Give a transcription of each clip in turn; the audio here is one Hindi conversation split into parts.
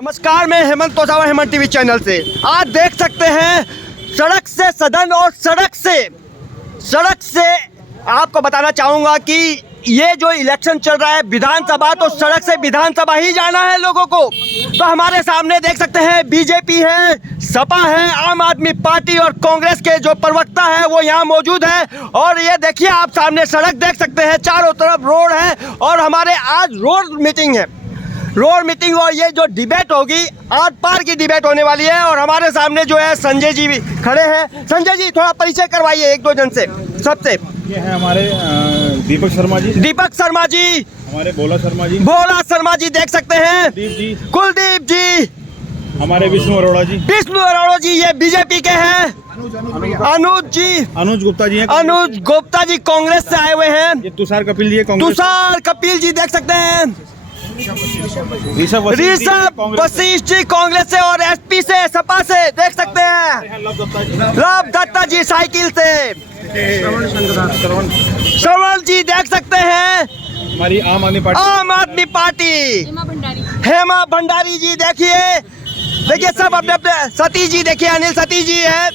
नमस्कार, मैं हेमंत तोसावा हेमंत टीवी चैनल से। आज देख सकते हैं सड़क से सदन और सड़क से आपको बताना चाहूँगा कि ये जो इलेक्शन चल रहा है विधानसभा, तो सड़क से विधानसभा ही जाना है लोगों को। तो हमारे सामने देख सकते हैं बीजेपी है, सपा है, आम आदमी पार्टी और कांग्रेस के जो प्रवक्ता है वो यहाँ मौजूद है। और ये देखिए आप सामने सड़क देख सकते हैं, चारों तरफ रोड है और हमारे आज रोड मीटिंग है, और ये जो डिबेट होगी आर पार की डिबेट होने वाली है। और हमारे सामने जो है संजय जी भी खड़े हैं। संजय जी थोड़ा परिचय करवाइए एक दो जन से सबसे। ये है हमारे दीपक शर्मा जी, हमारे भोला शर्मा जी देख सकते हैं, कुलदीप जी, हमारे विष्णु अरोड़ा जी, ये बीजेपी के हैं, अनुज गुप्ता जी कांग्रेस से आए हुए हैं, ये तुषार कपिल जी देख सकते हैं, ऋषभ वशिष्ठ जी कांग्रेस से, और एसपी से सपा से देख सकते हैं, लव दत्ता जी साइकिल से, श्रवण जी देख सकते हैं, हमारी आम आदमी पार्टी हेमा भंडारी जी देखिए सब अपने अपने, सतीश जी देखिए, अनिल सतीश जी है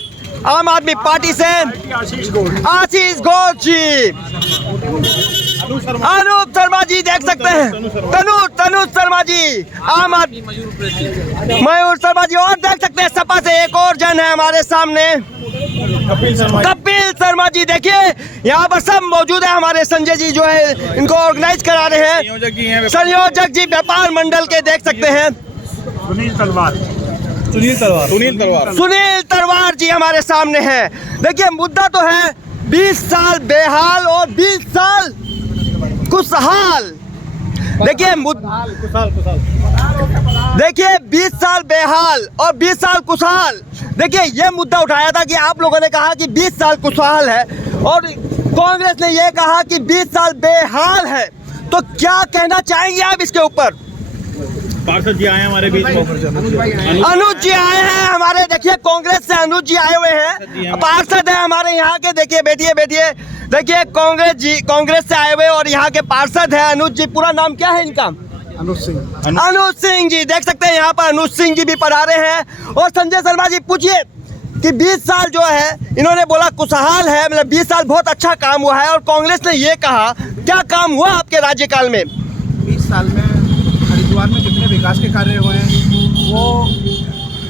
आम आदमी पार्टी से, आशीष घोष जी, अनूप शर्मा जी देख सकते हैं, तनु शर्मा जी, आम आदमी मयूर शर्मा जी, और देख सकते हैं सपा से एक और जन है हमारे सामने, कपिल शर्मा जी। देखिए यहाँ पर सब मौजूद है। हमारे संजय जी जो है इनको ऑर्गेनाइज करा रहे हैं, संयोजक जी व्यापार मंडल के देख सकते हैं, सुनील तलवार जी हमारे सामने हैं। देखिए मुद्दा तो है 20 साल बेहाल और 20 साल खुशहाल। देखिए 20 साल बेहाल और 20 साल खुशहाल। देखिए ये मुद्दा उठाया था कि आप लोगों ने कहा कि 20 साल खुशहाल है और कांग्रेस ने ये कहा कि 20 साल बेहाल है। तो क्या कहना चाहेंगे आप इसके ऊपर? पार्षद जी आए हैं हमारे बीच में, अनुज जी आए हैं हमारे, देखिए कांग्रेस से अनुज जी आए हुए हैं, पार्षद है हमारे यहाँ के। देखिए बैठिए, देखिए कांग्रेस से आए हुए और यहाँ के पार्षद है अनुज जी। पूरा नाम क्या है इनका? अनुज सिंह जी देख सकते हैं, यहाँ पर अनुज सिंह जी भी पढ़ा रहे हैं। और संजय शर्मा जी पूछिए कि 20 साल जो है इन्होंने बोला खुशहाल है, मतलब 20 साल बहुत अच्छा काम हुआ है, और कांग्रेस ने ये कहा, क्या काम हुआ आपके राज्यकाल में? 20 साल में हरिद्वार में जितने विकास के कार्य हुए हैं वो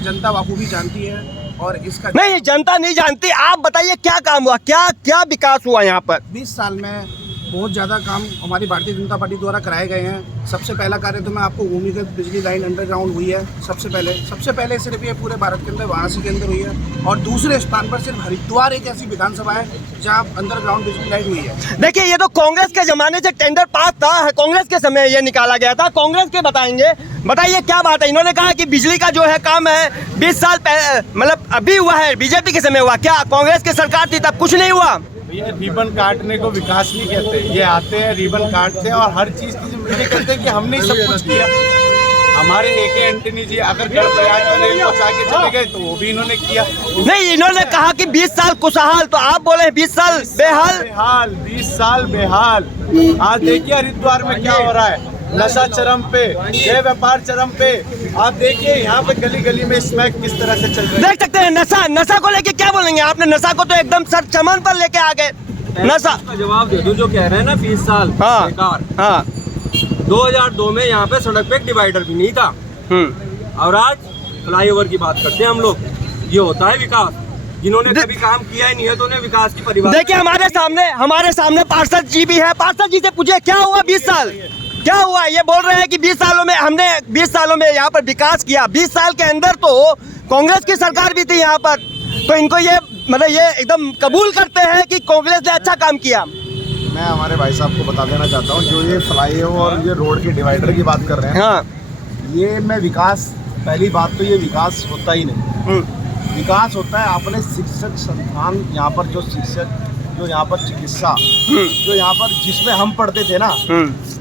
जनता बाखूबी जानती है, और इसका नहीं, जनता नहीं जानती। आप बताइए क्या काम हुआ, क्या विकास हुआ यहाँ पर? 20 साल में बहुत ज़्यादा काम हमारी भारतीय जनता पार्टी द्वारा कराए गए हैं। सबसे पहला कार्य तो मैं आपको भूमिगत बिजली लाइन अंडरग्राउंड हुई है। सबसे पहले सिर्फ ये पूरे भारत के अंदर वाराणसी के अंदर हुई है, और दूसरे स्थान पर सिर्फ हरिद्वार एक ऐसी विधानसभा है जहाँ अंडरग्राउंड बिजली लाइन हुई है। देखिए ये तो कांग्रेस के जमाने से टेंडर पास था, कांग्रेस के समय ये निकाला गया था, कांग्रेस के बताइए क्या बात है? इन्होंने कहा कि बिजली का जो है काम है 20 साल मतलब अभी हुआ है, बीजेपी के समय हुआ। क्या कांग्रेस की सरकार थी तब कुछ नहीं हुआ? ये रिबन काटने को विकास नहीं कहते। ये आते हैं, रिबन काटते हैं और हर चीज की जिम्मेदारी करते हैं कि हमने ही सब कुछ किया। हमारे AK एंटनी जी अगर गड़बड़ाए तो रेल पहुंचा के चले गए, तो वो भी इन्होंने किया। नहीं, इन्होंने कहा कि 20 साल खुशहाल, तो आप बोले 20 साल बेहाल। 20 साल बेहाल। आज देखिए हरिद्वार में क्या हो रहा है, नशा चरम पे, ये व्यापार चरम पे। आप देखिए यहाँ पे गली गली में स्मैक किस तरह से चल रहा है। देख सकते हैं नशा को लेके क्या बोलेंगे? आपने नशा को तो एकदम सर चमन पर लेके आ गए। नशा का जवाब दे दूं, जो कह रहे हैं ना 20 साल बेकार। हाँ 2002 में यहाँ पे सड़क पे एक डिवाइडर भी नहीं था, और आज फ्लाईओवर की बात करते हैं हम लोग। ये होता है विकास। जिन्होंने कभी काम किया ही नहीं है तो उन्हें विकास की परिभाषा। देखिए हमारे सामने पार्षद जी भी है। पार्षद जी से पूछे क्या हुआ 20 साल, क्या हुआ? ये बोल रहे हैं कि 20 सालों में हमने 20 सालों में यहाँ पर विकास किया। 20 साल के अंदर तो कांग्रेस की सरकार भी थी यहाँ पर, तो इनको ये मतलब ये एकदम कबूल करते हैं कि कांग्रेस ने अच्छा काम किया। मैं हमारे भाई साहब को बता देना चाहता हूँ, जो ये फ्लाईओवर और ये रोड के डिवाइडर की बात कर रहे हैं, हाँ ये में विकास, पहली बात तो ये विकास होता ही नहीं। विकास होता है अपने शिक्षक संस्थान, यहाँ पर जो शिक्षक, जो यहाँ पर चिकित्सा, जो यहाँ पर जिसमें हम पढ़ते थे ना,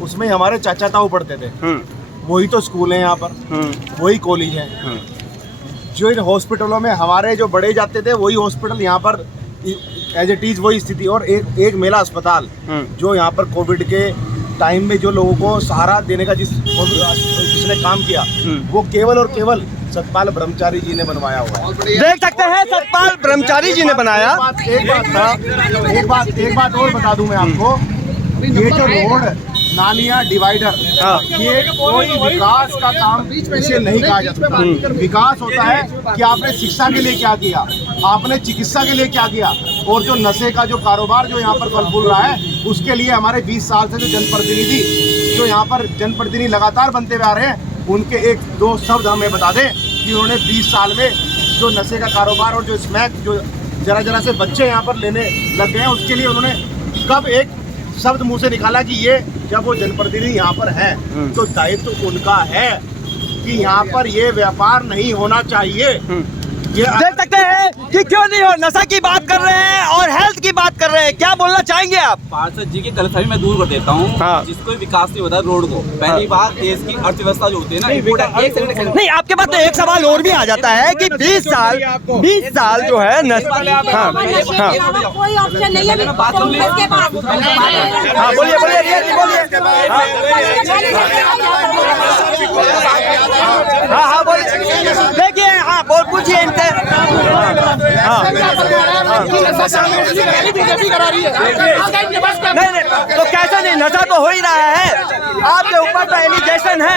उसमें हमारे चाचा ताऊ पढ़ते थे, वही तो स्कूल है यहाँ पर, वही कॉलेज है। जो इन हॉस्पिटलों में हमारे जो बड़े जाते थे वही हॉस्पिटल यहाँ पर एज इट इज वही स्थिति। और एक मेला अस्पताल जो यहाँ पर कोविड के टाइम में जो लोगों को सहारा देने का जिसने जिसने काम किया वो केवल और केवल सतपाल ब्रह्मचारी जी ने बनवाया हुआ है। देख सकते हैं सतपाल ब्रह्मचारी जी ने बनाया। एक बात और बता दूं मैं आपको, ये जो रोड नालियाँ डिवाइडर ये कोई विकास का काम इसे नहीं कहा जा सकता। विकास होता है कि आपने शिक्षा के लिए क्या किया, आपने चिकित्सा के लिए क्या किया, और जो नशे का जो कारोबार जो यहाँ पर फल फूल रहा है उसके लिए हमारे 20 साल से जो जनप्रतिनिधि जो यहाँ पर जनप्रतिनिधि लगातार बनते हुए आ रहे हैं उनके एक दो शब्द हमें बता दें कि उन्होंने 20 साल में जो नशे का कारोबार और जो स्मैक जो जरा जरा से बच्चे यहाँ पर लेने लग गए हैं उसके लिए उन्होंने कब एक शब्द मुंह से निकाला कि ये जब वो जनप्रतिनिधि यहाँ पर है तो दायित्व तो उनका है कि यहाँ पर ये व्यापार नहीं होना चाहिए। ये देख सकते हैं कि क्यों नहीं हो, नशा की बात कर रहे हैं और हेल्थ की बात कर रहे हैं, क्या बोलना चाहेंगे आप? पार्षद जी की गलतफहमी मैं दूर कर देता हूँ। हाँ। जिसको विकास नहीं होता रोड को, पहली बात देश की अर्थव्यवस्था जो होती है ना, एक सेकंड नहीं, आपके पास तो एक सवाल और भी आ जाता है कि 20 साल जो है कोई ऑप्शन नहीं है कांग्रेस के पास। हाँ बोलिए बोलिए रिया जी बोलिए। हाँ बोलिए, देखिए हाँ बोल पूछिए इनसे। नहीं तो कैसा नहीं, नशा तो हो ही रहा है, आपके ऊपर तो एलिगेशन है।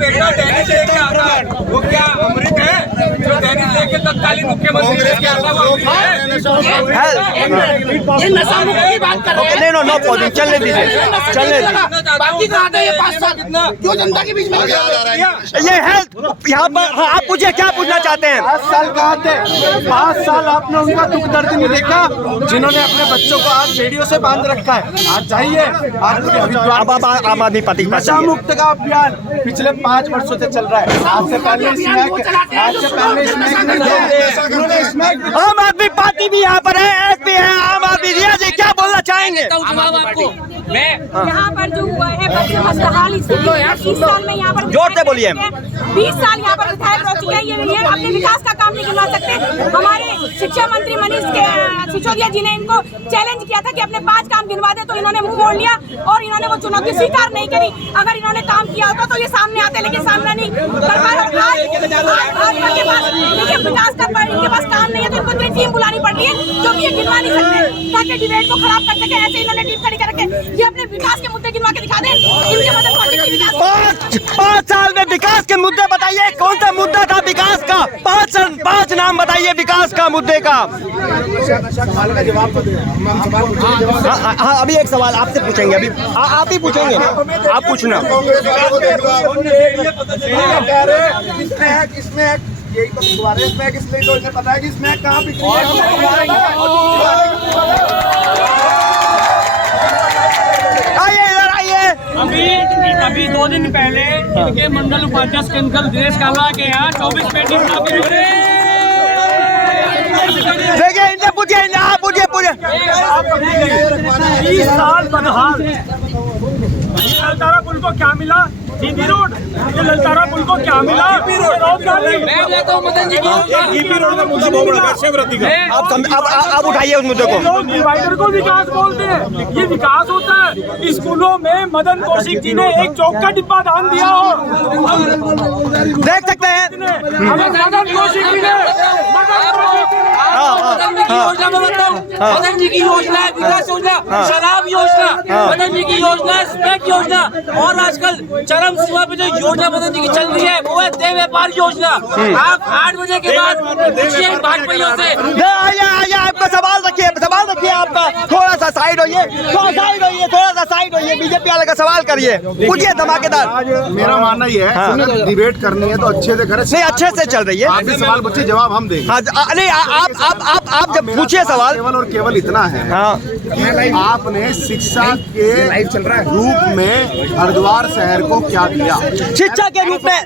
बेटा टेनिस लेके आता है वो क्या अमृत है जो टेनिस लेके तत्कालीन मुख्यमंत्री लेके आता है वो ये नशा मुक्त की बात कर रहे हैं। नहीं नो पॉजिंग चलने दीजिए, चलने दीजिए। बाकी कहा था ये 5 साल क्यों जनता के बीच में ये हेल्थ यहाँ पर हाँ, आप पूछिए क्या पूछना चाहते हैं? 5 साल कहा थे, 5 साल आपने उनका दुख दर्द नहीं देखा जिन्होंने अपने बच्चों को आज बेड़ियों से बांध रखा है। आज जाइए अब आम आदमी पार्टी नशा मुक्त का अभियान पिछले 5 वर्षों से चल रहा है। आज से पहले स्मैक आम आदमी पार्टी भी यहाँ पर है, एसपी है, आम आदमी। रिया जी क्या बोलना चाहेंगे? यहाँ पर जो हुआ है हाल इस साल में यहाँ पर जोर से बोलिए। 20 साल यहाँ पर विधायक रह चुके हैं, ये अपने विकास का काम नहीं करवा सकते। हमारे शिक्षा मंत्री मनीष सिसोदिया जी ने इनको चैलेंज किया था कि अपने 5 काम गिनवा दे, तो इन्होंने मुंह मोड़ लिया और इन्होंने वो चुनौती स्वीकार नहीं करी। अगर इन्होंने काम किया होता तो ये सामने आते, लेकिन सामने नहीं कर पाए। देखिए विकास का इनके पास काम नहीं है तो इनको टीम बुलानी पड़ती है जो कि ये गिनवा नहीं सकते ताकि डिबेट को खराब कर सके। ऐसे इन्होंने टीम खड़ी करके ये अपने विकास के मुद्दे गिनवा के दिखा दें। इनके मतलब पॉजिटिव विकास 5 साल में विकास के मुद्दे बताइए, कौन सा मुद्दा था विकास का? 5 नाम बताइए विकास का मुद्दे का। सवाल का जवाब तो हाँ अभी एक सवाल आपसे पूछेंगे, अभी आप ही पूछेंगे, आप पूछना। यही तो दोबारा स्मैक इसलिए तो इन्हें पता है कि स्मैक कहाँ बिक रही है। आइए इधर आइए। अभी 2 दिन पहले इनके मंडल उपाध्यक्ष केंद्र दिनेश काला के यहाँ 24 पेटी देखिए इनसे पूछिए, आप पूछिए 20 साल बदहाल। ललतारा पुल को क्या मिला? GP road. ये ललतारा पुल को क्या मिला? आप उठाइए उस मुद्दे को। लोग डिवाइडर को विकास बोलते हैं, ये विकास होता है? स्कूलों में मदन कौशिक जी ने एक चौक का डिब्बा दान दिया हो, देख सकते हैं। हमें मदन कौशिक जी ने मदन जी की योजना में बताऊं, मदन जी की योजना है विकास योजना, शराब योजना, मदन जी की योजना, स्मैक योजना, और आजकल चरम सीमा पे जो योजना मदन जी की चल रही है वो है देह व्यापार योजना। आप 8 बजे के बाद पूछिए भाजपाइयों से। आइए आपका सवाल रखिए आपका। थोड़ा सा साइड होइए, थोड़ा सा साइड होइए। बीजेपी वाले का सवाल करिए, पूछिए धमाकेदार। मेरा मानना ये है डिबेट करनी है तो अच्छे से करें। नहीं अच्छे से चल रही है। आप भी सवाल पूछिए, जवाब हम देंगे। हाँ नहीं आप जब पूछिए सवाल। केवल और केवल इतना है कि आपने शिक्षा के रूप में हरिद्वार शहर को क्या दिया? शिक्षा के रूप में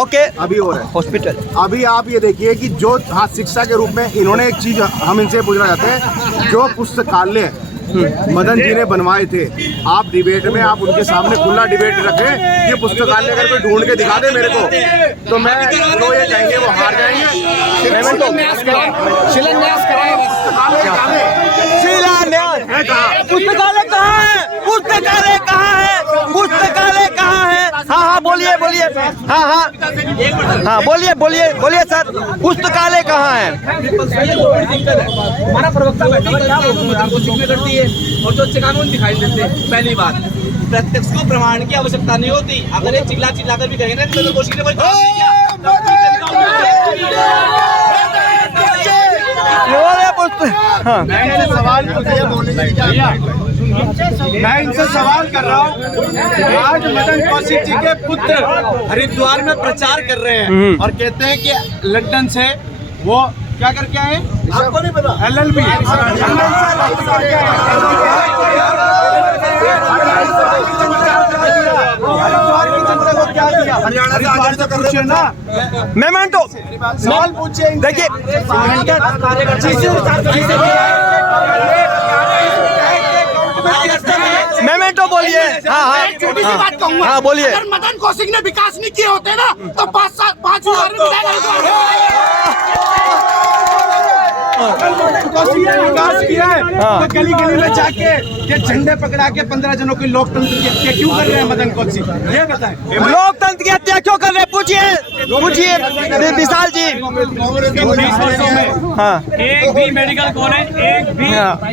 ओके अभी हो रहा है हॉस्पिटल। अभी आप ये देखिए कि जो शिक्षा के रूप में इन्होंने एक चीज हम इनसे पूछना चाहते हैं, जो पुस्तकालय मदन जी ने बनवाए थे, आप डिबेट में आप उनके सामने खुला डिबेट रखें। ये पुस्तकालय अगर कोई ढूंढ के दिखा दे मेरे को तो मैं तो ये कहेंगे वो हार जाएंगे। शिलान्यास पुस्तकालय कहाँ है? पुस्तकालय कहाँ है? हाँ हाँ हाँ, बोलिए बोलिए बोलिए सर, पुस्तकालय कहाँ है? हमारा प्रवक्ता बैठा है, क्या मदन कौशिक में करती है और जो अच्छे कानून दिखाई देते हैं। पहली बात, प्रत्यक्ष को प्रमाण की आवश्यकता नहीं होती। अगर ये चिल्ला कर भी कहेंगे ना कि मदन कौशिक ने कोई काम नहीं किया, हाँ। मैं इनसे सवाल कर रहा हूँ, आज मदन कौशिक जी के पुत्र हरिद्वार में प्रचार कर रहे हैं और कहते हैं कि लंदन से वो क्या करके आए, आपको नहीं पता, LLB हरिद्वार से पूछिए ना, मेमेंटो सवाल पूछिए। देखिए, मेमेंटो बोलिए। हाँ हाँ छोटी सी बात कहूंगा, हाँ बोलिए। अगर मदन कौशिक ने विकास नहीं किए होते ना तो 5 बार में कौशिक ने विकास किया है तो गली गली में जाके ये झंडे पकड़ा के 15 जनों की लोकतंत्र की हत्या क्यों कर रहे हैं मदन कौशिक, ये बताएं। लोकतंत्र की हत्या क्यों कर रहे हैं? पूछिए पूछिए विशाल जी। हाँ एक भी मेडिकल कॉलेज, एक भी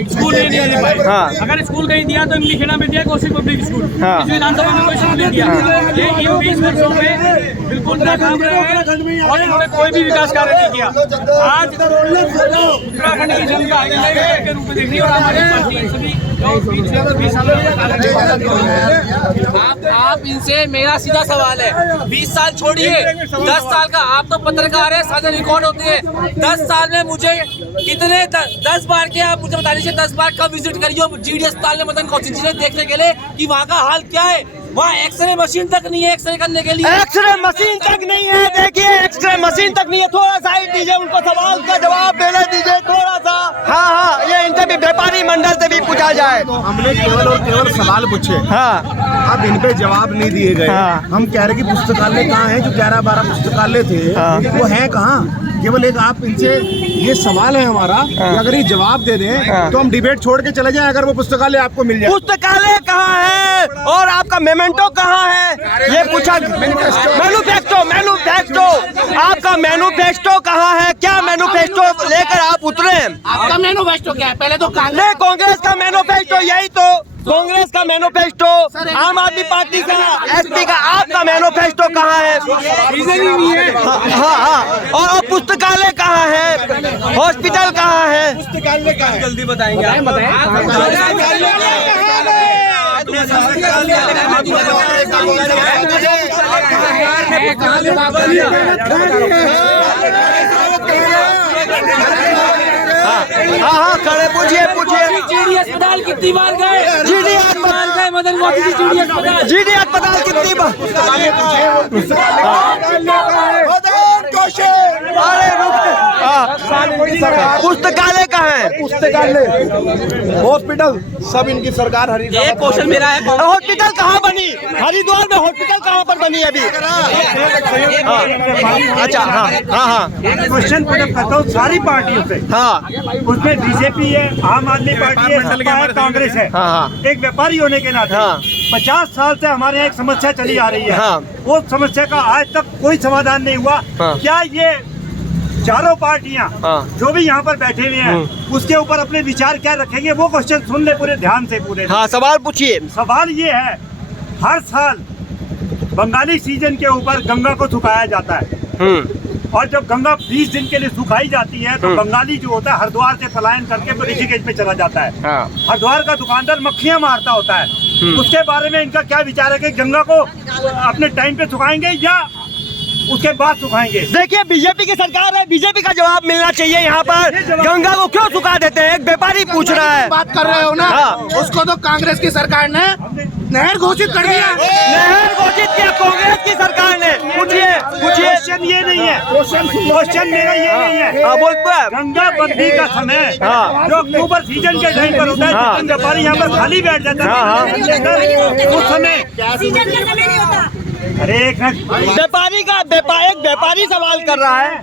स्कूल नहीं दे पाए। हाँ। अगर स्कूल कहीं दिया तो इमली खेड़ा में दिया, कौशिक पब्लिक स्कूल। हाँ। इस विधानसभा में कोई स्कूल नहीं दिया। लेकिन 20 वर्षों में बिल्कुल नाकाम रहे हैं और इन्होंने कोई भी विकास कार्य नहीं किया। आज उत्तराखंड की जनता हाईलाइट के रूप में देखी और हमारी पार्टी सभी आप इनसे, मेरा सीधा सवाल है, 20 साल छोड़िए, 10 साल का आप तो पत्रकार है, सारे रिकॉर्ड होते हैं। 10 साल में मुझे कितने 10 बार के, आप मुझे बता दीजिए 10 बार कब विजिट करिए GD अस्पताल में मदन कौशिक जी ने देखने के लिए कि वहाँ का हाल क्या है। वहाँ एक्सरे मशीन तक नहीं है, एक्सरे करने के लिए एक्सरे मशीन तक नहीं है। देखिए एक्सरे मशीन तक नहीं है, थोड़ा साइड दीजिए, उनको सवाल का जवाब देने दीजिए थोड़ा सा। हाँ हाँ, ये इनसे भी व्यापारी मंडल से भी पूछा जाए। हमने केवल और केवल सवाल पूछे, हाँ अब इन पे जवाब नहीं दिए गए। हाँ। हम कह रहे कि पुस्तकालय कहाँ है, जो 11-12 पुस्तकालय थे वो है कहाँ? केवल एक आप इनसे ये सवाल है हमारा कि अगर ये जवाब दे दें तो हम डिबेट छोड़ के चले जाएं, अगर वो पुस्तकालय आपको मिल जाए। पुस्तकालय कहाँ है और आपका मेमेंटो कहाँ है, ये पूछा। मैन्युफैक्चरो आपका मैन्युफैक्चरो कहाँ है? क्या मैन्युफैक्चरो लेकर आप उतरे? आपका मैनिफेस्टो क्या है? पहले तो कांग्रेस का मैन्युफैक्चरो, यही तो कांग्रेस का मैनिफेस्टो, आम आदमी पार्टी का, SP का, आपका मैनिफेस्टो कहाँ है? हाँ हाँ, और पुस्तकालय कहाँ है? हॉस्पिटल कहाँ है? पुस्तकालय कहाँ है? जल्दी बताएंगे, हाँ हाँ, खड़े पूछिए पूछिए। GD अस्पताल कितनी बार गए? GD अस्पताल गए मदन कौशिक जी, GD अस्पताल कितनी बार? अरे रुक, पुस्तकालय कहाँ है? पुस्तकालय, हॉस्पिटल, सब इनकी सरकार हरिद्वार। एक क्वेश्चन मेरा है, हॉस्पिटल कहाँ बनी? हरिद्वार में हॉस्पिटल कहाँ पर बनी अभी? अच्छा हाँ हाँ हाँ, क्वेश्चन पुटअप करता हूँ सारी पार्टियों से। हाँ उसमें BJP है, आम आदमी पार्टी है, सपा है, कांग्रेस है। हाँ। एक व्यापारी होने के नाते हाँ। 50 साल से हमारे यहाँ एक समस्या चली आ रही है। हाँ। वो समस्या का आज तक कोई समाधान नहीं हुआ। हाँ। क्या ये चारों पार्टियां हाँ। जो भी यहाँ पर बैठे हुए हैं उसके ऊपर अपने विचार क्या रखेंगे? वो क्वेश्चन सुन ले पूरे ध्यान से पूरे। हाँ, सवाल पूछिए। सवाल ये है, हर साल बंगाली सीजन के ऊपर गंगा को सुखाया जाता है और जब गंगा 20 दिन के लिए सुखाई जाती है तो बंगाली जो होता है हरिद्वार से पलायन करके तो ऋषिकेश पे चला जाता है। हरिद्वार का दुकानदार मक्खियां मारता होता है। उसके बारे में इनका क्या विचार है कि गंगा को अपने टाइम पे सुखाएंगे या उसके बाद सुखाएंगे? देखिए बीजेपी की सरकार है, बीजेपी का जवाब मिलना चाहिए। यहाँ पर गंगा को क्यों सुखा देते हैं? एक व्यापारी पूछ रहा है। बात कर रहे हो ना, उसको तो कांग्रेस की सरकार ने नहर घोषित कर दिया। नहर घोषित किया कांग्रेस की सरकार ने। पूछिए पूछिए। क्वेश्चन ये नहीं है, क्वेश्चन मेरा ये नहीं है। गंगा बंदी का समय जो अक्टूबर सीजन के टाइम पर होता है, जिस दिन व्यापारी यहाँ पर खाली बैठ जाता है उस समय अरे एक व्यापारी का एक व्यापारी सवाल कर रहा है।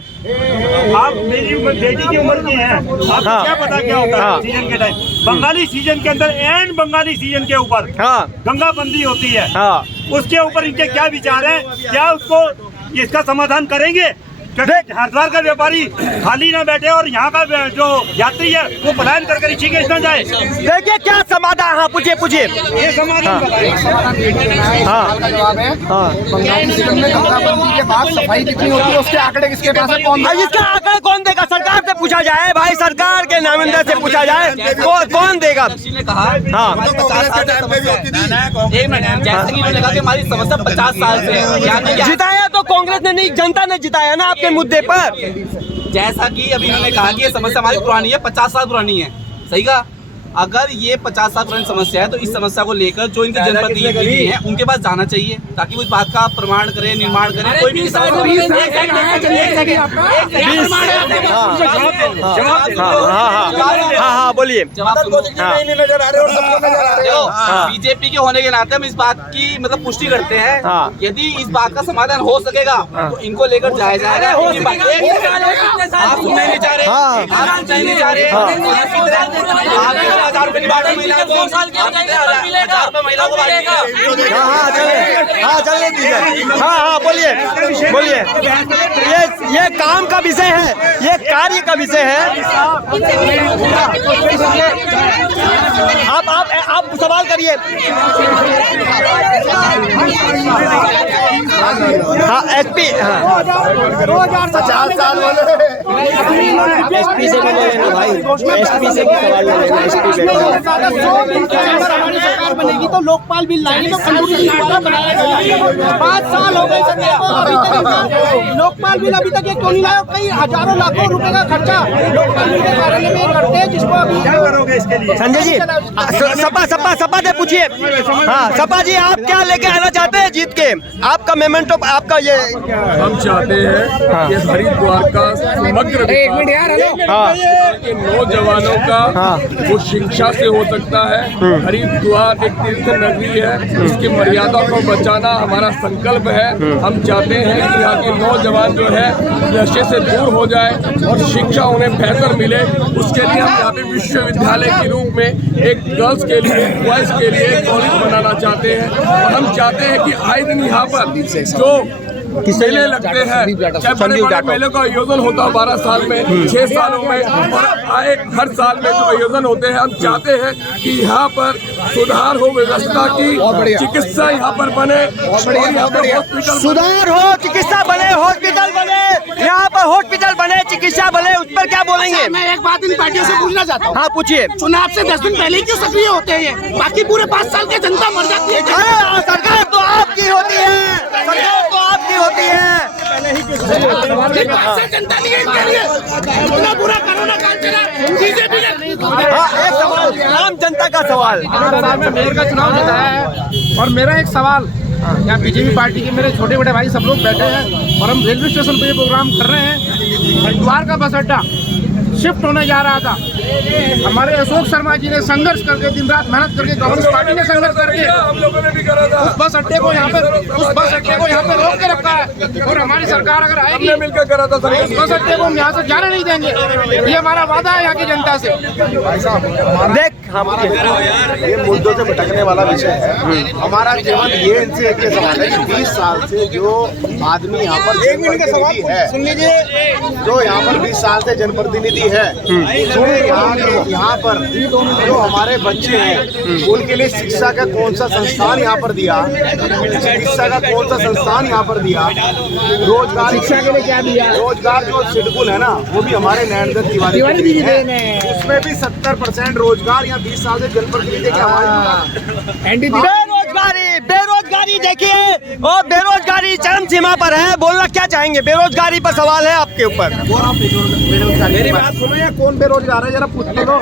आप मेरी बेटी की उम्र की हैं, आपको हाँ। क्या पता क्या होता हाँ। है सीजन के टाइम? बंगाली सीजन के अंदर एंड बंगाली सीजन के ऊपर हाँ गंगा बंदी होती है। हाँ उसके ऊपर इनके क्या विचार है? क्या उसको इसका समाधान करेंगे? क्योंकि हरिद्वार का व्यापारी खाली ना बैठे और यहाँ का जो यात्री है वो पलायन कर ऋषिकेश न जाए। देखिए क्या समाधान। हाँ पूछिए ये समाधान बताइए। हाँ जवाब है हाँ बंगाली सीजन में गंगा बंदी के बाद सफाई कितनी होती है उसके आंकड़े किसके पास है? कौन अब इसका आंकड़ा कौन देगा? सरकार से पूछा जाए भाई, सरकार के नामिंदा से पूछा जाए, कौन देगा? ने कहा हाँ एक मिनट, जैसे कि उन्होंने कहा कि हमारी समस्या 50 साल से है, यानी कि जिताया तो कांग्रेस ने नहीं, जनता ने जिताया ना आपके मुद्दे पर। जैसा कि अभी उन्होंने कहा कि ये समस्या हमारी पुरानी है, 50 साल पुरानी है। सही कहा। अगर ये 50 साल पुरानी समस्या है तो इस समस्या को लेकर जो इनके जनप्रतिनिधि हैं उनके पास जाना चाहिए ताकि वो इस बात का प्रमाण करें, निर्माण करें। कोई भी हाँ बोलिए। जवाब बीजेपी के होने के नाते हम इस बात की मतलब पुष्टि करते हैं। हाँ। यदि इस बात का समाधान हो सकेगा तो इनको लेकर जाया जाएगा। आप सुनना नहीं चाह रहे, हाँ। आप सुनना नहीं चाह रहे। 1000 रुपए की बात महिला को 1000 रुपए महिला को हाँ चलने दीजिए। हाँ बोलिए बोलिए। ये काम का विषय है, ये कार्य का विषय है। आप सवाल करिए। हाँ एसपी, हाँ 50 साल एसपी से भी ले लेना भाई, एसपी से भी सवाल ले लेना। एसपी से 100 दिन के अंदर हमारी सरकार बनेगी तो लोकपाल बिल लाएंगे तो खंडूरी जी द्वारा बनाया गया। 5 साल हो गए सरकार को, अभी तक लोकपाल बिल अभी तक ये क्यों नहीं लाया? कई हजारों लाखों रुपए का खर्चा लोकपाल बिल के कार्यालय में करते हैं, जिसको अभी क्या करोगे इसके लिए? संजय जी सपा से पूछिए। हाँ सपा जी, आप क्या लेके आना चाहते हैं जीत के? आपका मेमेंटो, आपका ये हम चाहते हैं कि हरिद्वार का समग्र के नौजवानों का वो शिक्षा से हो सकता है। हरिद्वार एक तीर्थ नगरी है, इसकी मर्यादा को बचाना हमारा संकल्प है। हम चाहते हैं कि यहाँ के नौजवान जो है नशे से दूर हो जाए और शिक्षा उन्हें बेहतर मिले। उसके लिए हम यहाँ पे विश्वविद्यालय के रूप में एक गर्ल्स के लिए, बॉयज़ के लिए एक कॉलेज बनाना चाहते हैं। और हम चाहते हैं कि आए दिन यहाँ पर जो मेले लगते हैं, चाहे बड़े बड़े मेले का आयोजन होता है 12 साल में, 6 सालों में, और आए हर साल में जो आयोजन होते हैं, हम चाहते हैं कि यहाँ पर सुधार हो, व्यवस्था की, चिकित्सा यहाँ पर बने और यहाँ पर हॉस्पिटल सुधार हो, चिकित्सा बने, हॉस्पिटल बने, यहाँ पर हॉस्पिटल बने, चिकित्सा बने। उस पर क्या बोलेंगे? मैं एक बात इन पार्टियों से पूछना चाहता हूँ। हाँ पूछिए। चुनाव से 10 दिन पहले क्यों सक्रिय होते हैं? बाकी पूरे 5 साल के जनता मर जाती है। अरे सरकार तो आपकी होती है, सरकार तो आपकी होती है। जनता नहीं है इनके लिए। इतना बुरा कोरोना काल चला, बीजेपी ने। हाँ एक सवाल, आम जनता का सवाल। में मेयर का चुनाव जिताया है और मेरा एक सवाल, यहाँ बीजेपी पार्टी के मेरे छोटे बड़े भाई सब लोग बैठे हैं और हम रेलवे स्टेशन पे ये प्रोग्राम कर रहे हैं। हरिद्वार का बस अड्डा शिफ्ट होने जा रहा था। हमारे अशोक शर्मा जी ने संघर्ष करके, दिन रात मेहनत करके, कांग्रेस पार्टी ने संघर्ष करके हम लोगों ने भी करा था। उस बस अड्डे को यहाँ पे रोक के रखा है। और हमारी सरकार अगर आएगी मिलकर करा था सर। उस बस अड्डे को हम यहाँ से जाने नहीं देंगे। ये हमारा वादा है यहाँ की जनता से। देख हम ये मुद्दों से भटकने वाला विषय है। हमारा जीवन ये इनसे एक सवाल है कि 20 साल से जो आदमी यहाँ पर जनप्रतिनिधि है, सुन लीजिए, जो यहाँ पर 20 साल से जनप्रतिनिधि है, जो यहाँ पर जो हमारे बच्चे हैं उनके लिए शिक्षा का कौन सा संस्थान यहाँ पर दिया, चिकित्सा का कौन सा संस्थान यहाँ पर दिया, रोजगार शिक्षा के लिए क्या दिया, रोजगार जो शेड्यूल है ना वो भी हमारे नरेंद्र तिवारी है, उसमें भी 70% रोजगार यहाँ 20 साल से जनप्रतिनिधि के हमारे। बेरोजगारी देखिए, और बेरोजगारी चरम सीमा पर है। बोलना क्या चाहेंगे? बेरोजगारी पर सवाल है आपके ऊपर। मेरी बात सुनो, या कौन बेरोजगार है जरा पूछ लो।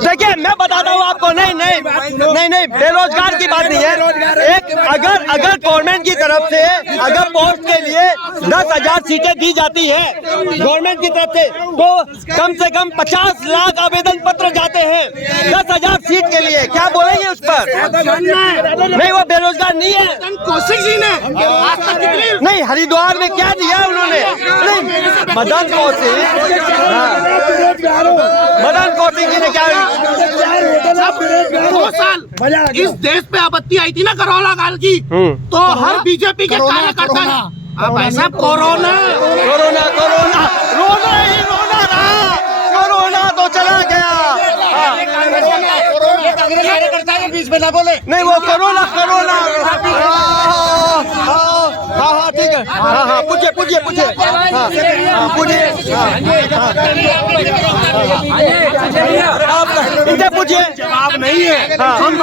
देखिए मैं बताता हूँ आपको। नहीं बेरोजगार की बात नहीं है। एक अगर गवर्नमेंट की तरफ से अगर पोस्ट के लिए 10,000 सीटें दी जाती है गवर्नमेंट की तरफ से, तो कम से कम 50 लाख आवेदन पत्र जाते हैं 10,000 सीट के लिए। क्या बोलेंगे उस पर? नहीं, वो बेरोजगार नहीं है। नहीं, हरिद्वार में क्या दिया उन्होंने? नहीं, मदन कौशिक जी ने क्या? 2 साल इस देश पे आपत्ति आई थी ना कोरोना काल की, तो हर बीजेपी के कार्यकर्ता ने अब भाई साहब कोरोना रोना ही रोना रहा, कोरोना तो चला गया। कार्यकर्ता के बीच में ना बोले। नहीं, वो कोरोना हाँ ठीक है। हाँ पूछिए पूछिए इनसे पूछिए। जवाब नहीं है। हम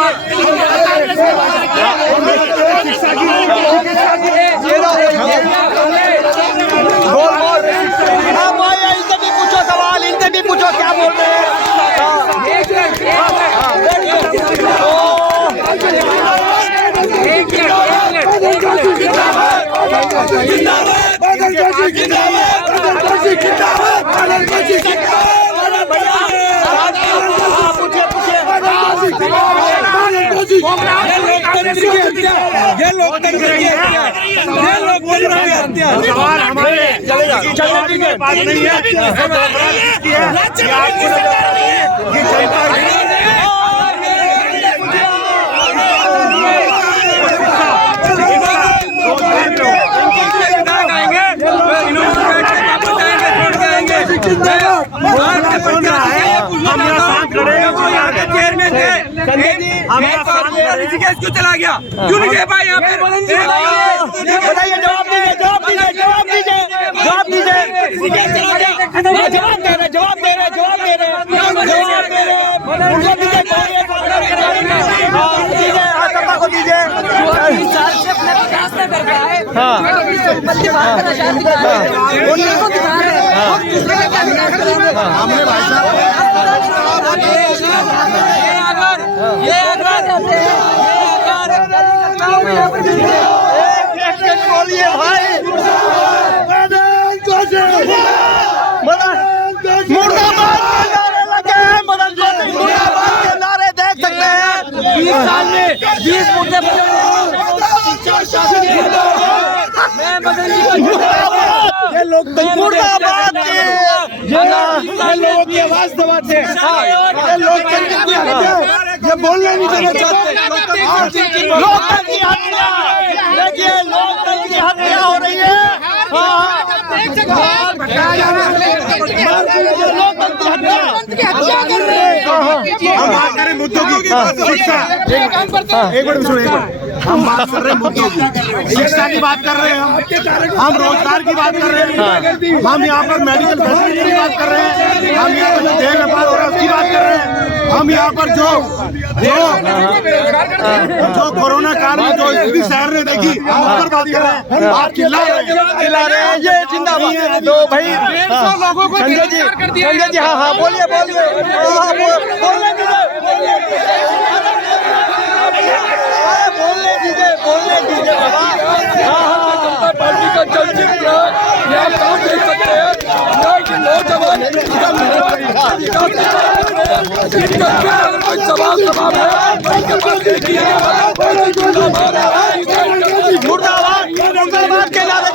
इनसे भी पूछो सवाल, इनसे भी पूछो क्या बोल रहे हैं। ये लोकतंत्र की हत्या, ये लोकतंत्र की हत्या। सवाल हमारे बात नहीं है। क्यों चला गया? क्यों नहीं दे पाए यहाँ पे? बताइए, जवाब दीजिए। जवाब दे रहे। को दीजिए। अपने विकास में कर रहा है। हमने भाई साहब बोलिए भाई, मुर्दाबाद के नारे देख सकते हैं। 20 साल में 20 मुद्दे ये लोग मुर्दाबाद के लोगों की आवाज दबाते हैं। ये लोकतंत्र की हत्या, ये बोलना नहीं देना चाहते। लोकतंत्र की हत्या, देखिए लोकतंत्र की हत्या हो रही है। हम बात करें मुद्दों की, शिक्षा। एक मिनट सुनिए, हम बात कर रहे हैं मुद्दों की, शिक्षा की बात कर रहे हैं, हम रोजगार की बात कर रहे हैं, हम यहाँ पर मेडिकल फैसिलिटी की बात कर रहे हैं, हम यहाँ पर जो देह व्यापार हो रहा है उसकी बात कर रहे हैं, हम यहाँ पर जो कोरोना काल में जो स्थिति शहर ने देखी हम उस पर बात कर रहे हैं। आप चिल्ला रहे हैं, ये जिंदाबाद। तो भाई संजय जी, हाँ बोलिए बोलिए दीजिए बाबा। जनता पार्टी का चलचित्र यहाँ काम देख सकते हैं। यहाँ के नौजवान मुर्दाबाद के नारे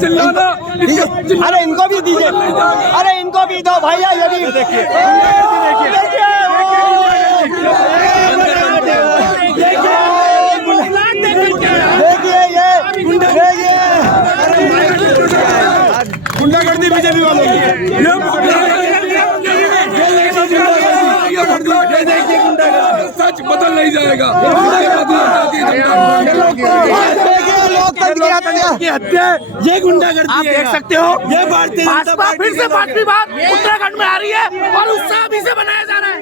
चिल्लाना। अरे इनको भी दीजिए, अरे इनको भी दो भैया। ये भी देखिए गुंडागर्दी बीजेपी वालों की सच बदल नहीं जाएगा। की हत्या, ये गुंडागर्दी आप देख सकते हो, ये भारतीय जनता पार्टी फिर से पांचवी बार उत्तराखंड में आ रही है और उत्साह अभी से बनाया जा रहा है।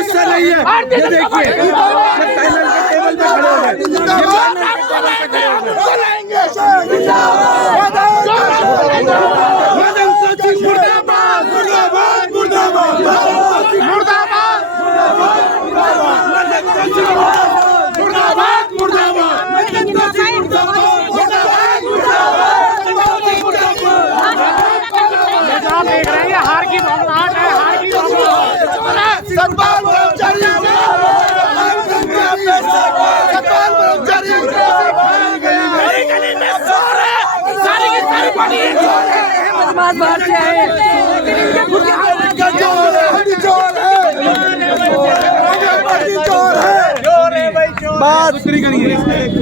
इससे नहीं है। ये देखिए टेबल पे खड़े हो गए। मुर्दाबाद मुर्दाबाद मुर्दाबाद मुर्दाबाद। हालात बाहर से आए बस